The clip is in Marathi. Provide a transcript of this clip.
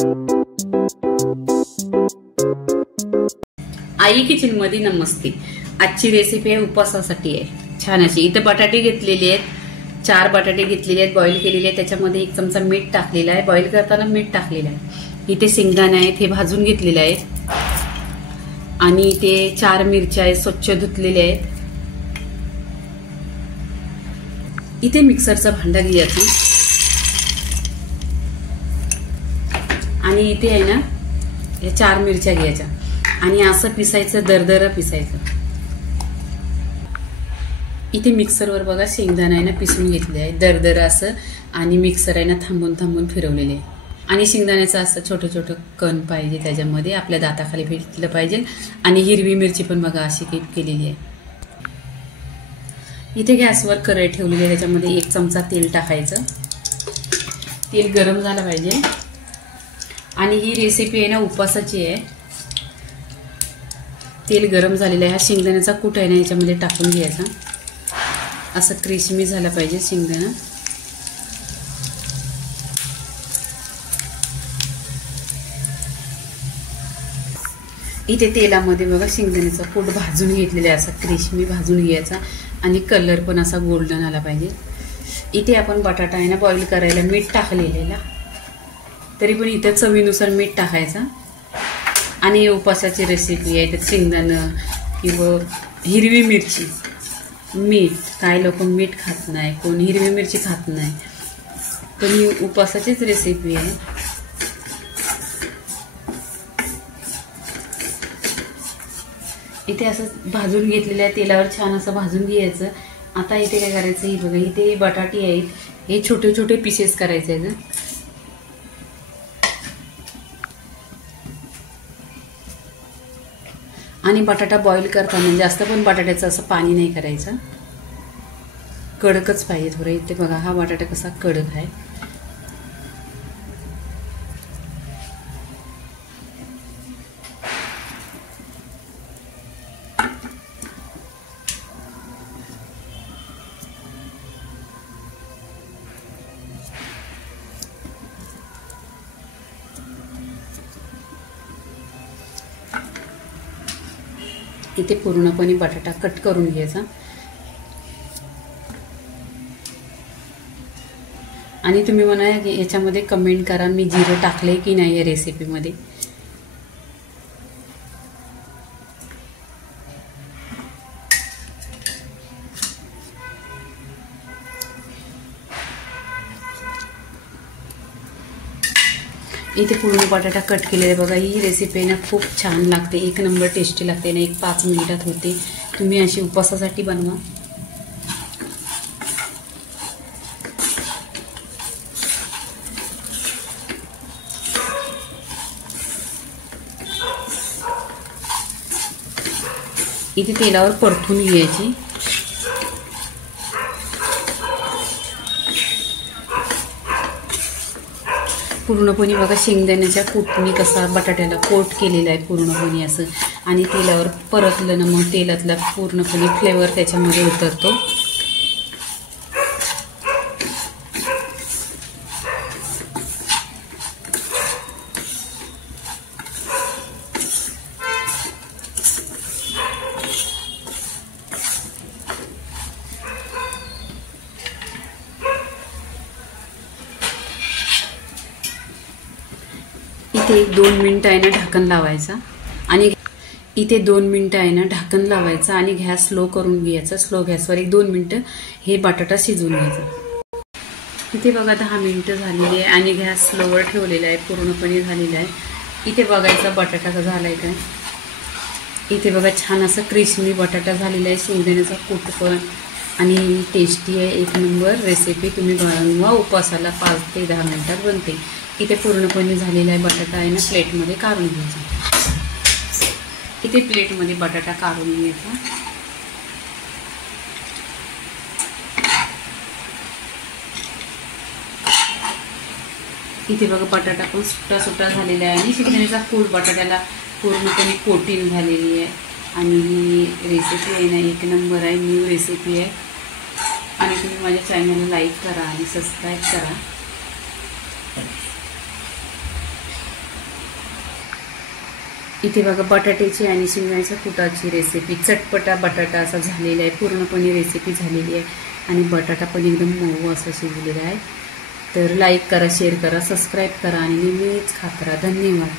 आई किचन मध्ये नमस्ते। आजची रेसिपी आहे उपवासासाठी आहे छान अशी। इथे बटाटे घेतलेले आहेत, 4 बटाटे घेतलेले आहेत, बॉईल केलेले आहेत। त्याच्यामध्ये 1 चमचा मीठ टाकलेला आहे, बॉईल करताना मीठ टाकलेलं आहे। इथे शेंगदाणे आहेत, हे भाजून घेतलेले आहेत। आणि इथे 4 मिरच्या आहेत, स्वच्छ धुतलेल्या आहेत। इथे मिक्सरचा भांडा घ्यायचा आणि इथे आहे ना या 4 मिरच्या घ्यायच्या आणि असं पिसायचं, दरदर पिसायचं। इथे मिक्सरवर बघा शेंगदाणा आहे ना पिसून घेतले आहे दरदर असं, आणि मिक्सर आहे ना थांबून थांबून फिरवलेले आहे। आणि शेंगदाण्याचं असं छोटं छोटं कण पाहिजे, त्याच्यामध्ये आपल्या दाताखाली भेटलं पाहिजे। आणि हिरवी मिरची पण बघा अशी केलेली आहे। इथे गॅसवर कढई ठेवलेली आहे, त्याच्यामध्ये 1 चमचा तेल टाकायचं। तेल गरम झालं पाहिजे। आणि ही रेसिपी आहे ना उपवासाची आहे। तेल गरम झालेलं आहे, हा शेंगदाण्याचा कूट आहे ना याच्यामध्ये टाकून घ्यायचा। असं क्रिस्पी झालं पाहिजे शेंगदाणा। इथे तेलामध्ये बघा शेंगदाण्याचा कूट भाजून घेतलेला आहे, असा क्रिस्पी भाजून घ्यायचा आणि कलर पण असा गोल्डन आला पाहिजे। इथे आपण बटाटा आहे ना बॉईल करायला मीठ टाकलेला, तरी पण इथे चवीनुसार मीठ टाकायचा। आणि उपवासाची रेसिपी आहे, त्यात शेंगदाणं किंवा हिरवी मिरची, मीठ, काय लोक मीठ खात नाही, कोण हिरवी मिरची खात नाही, पण ही उपवासाचीच रेसिपी आहे। इथे असं भाजून घेतलेलं आहे, तेलावर छान असं भाजून घ्यायचं। आता इथे काय करायचं, ही बघा इथे बटाटे आहेत, हे छोटे छोटे पीसेस करायचे आहेत। आणि बटाटा बॉईल करताना जास्त पण बटाट्याचं असं पाणी नाही करायचं, कडकच पाहिजे थोडं। इथे बघा हा बटाटा कसा कडक आहे। इथे पूर्णपणे बटाटा कट करून घ्यायचा। आणि तुम्ही म्हणा याच्यामध्ये कमेंट करा मी जिरं टाकले की नाही या रेसिपीमध्ये। इथे पूर्ण बटाटा कट केलेला बघा। ही रेसिपी ना खूप छान लागते, 1 नंबर टेस्टी लागते ना, 5 मिनिटात होते। तुम्ही अशी उपवासासाठी बनवा। इथे तेलावर परतून घ्यायची। पूर्णपणे बघा शेंगदाण्याच्या कूटनी कसा बटाट्याला कोट केलेला आहे पूर्णपणे असं, आणि तेलावर परतलं ना मग तेलातला पूर्णपणे फ्लेवर त्याच्यामध्ये उतरतो। इथे 1-2 मिनिटं आहे ना ढक्कन लावायचा, आणि इथे 2 मिनिटं आहे ना ढक्कन लावायचं आणि गॅस स्लो करून घ्यायचा। स्लो गॅसवर 1-2 मिनिटं हे बटाटा शिजवून घ्यायचा। इथे बघा 10 मिनिटं झालेली आहे आणि गॅस स्लोवर ठेवलेला आहे, पूर्णपणे झालेला आहे। इथे बघायचा बटाटा कसा झालाय काय। इथे बघा छान असं क्रिस्पी बटाटा झालेला आहे, शेंगदाण्याचा कूट पण, आणि टेस्टी आहे, 1 नंबर रेसिपी। तुम्ही बनवा उपवासाला, 5 ते 10 मिनिटात बनते। इथे पूर्णपणे झालेला आहे बटाटा आहे ना प्लेटमध्ये काढून घ्यायचा। इथे प्लेटमध्ये बटाटा काढून घ्यायचा। इथे बघा बटाटा पण सुट्टा सुट्टा झालेला आहे आणि शेंगदाण्याचा कूट बटाट्याला पूर्णपणे कोटिंग झालेली आहे। आणि ही रेसिपी आहे ना 1 नंबर आहे, न्यू रेसिपी आहे। आणि तुम्ही माझ्या चॅनलला लाईक करा आणि सबस्क्राईब करा। इथे बघा बटाट्याची आणि शेंगदाण्याच्या कुटाची रेसिपी, चटपटा बटाटा असा झालेला आहे, पूर्णपणे रेसिपी झालेली आहे आणि बटाटा पण एकदम मऊ असा शिजलेला आहे. तर लाईक करा, शेअर करा, सबस्क्राईब करा आणि नेहमीच खात राहा. धन्यवाद.